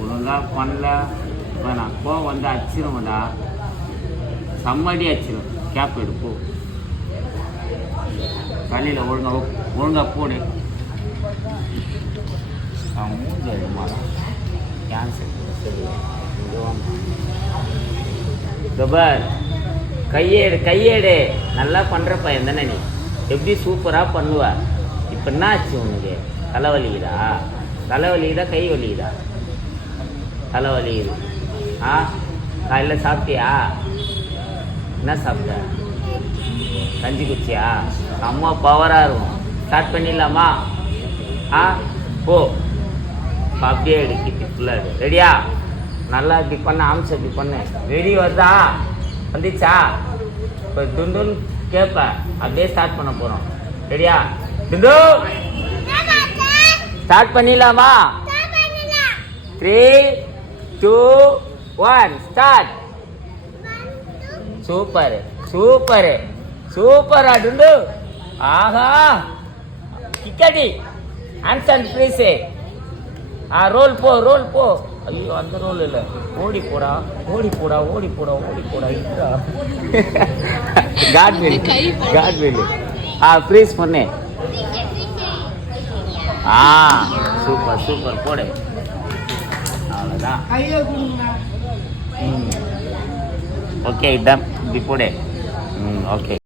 ஒழுங்கா பண்ணல வேணாம் கோவம் வந்து அச்சிரும்டா, சம்மடி அச்சிரும். கேப் எடுப்போம் தலையில் ஒழுங்கா போடு. மூஞ்சி கேன்சர் கபர் கையேடு நல்லா பண்ணுற பையன் தானே நீ, எப்படி சூப்பராக பண்ணுவ. இப்போ என்ன ஆச்சு உனக்கு? தலைவலிக்குதா? கை வலிக்குதா? தலைவலிக்குது. காலையில் சாப்பிட்டியா? என்ன சாப்பிட்ட? கஞ்சி குச்சியா? அம்மா பவராக இருக்கும். ஸ்டார்ட் பண்ணிடலாமா? போ அப்படியே எடுக்கிட்டு ஃபுல்லாக எடு. ரெடியா? நல்லா இப்படி பண்ண, ஆம்சம் இப்படி பண்ணு. ரெடி வருதா? வந்துச்சா? இப்போ துண்டுன்னு கேட்பேன். அப்படியே ஸ்டார்ட் பண்ண போகிறோம். ரெடியா? துண்டு ஸ்டார்ட் பண்ணிடலாமா? 3, 2, 1 ஸ்டார்ட். சூப்பரா துண்டு. ஆஹா கிக்கடி ஆன்சர் ப்ளீஸ். ரோல் போ. ஐயோ அந்த ரோல் இல்லை, ஓடி போடா. காட்வில் ப்ளீஸ் பண்ணு. சூப்பர் போடு. அவ்வளோதான். Okay done. இப்படி போடு. ஓகே.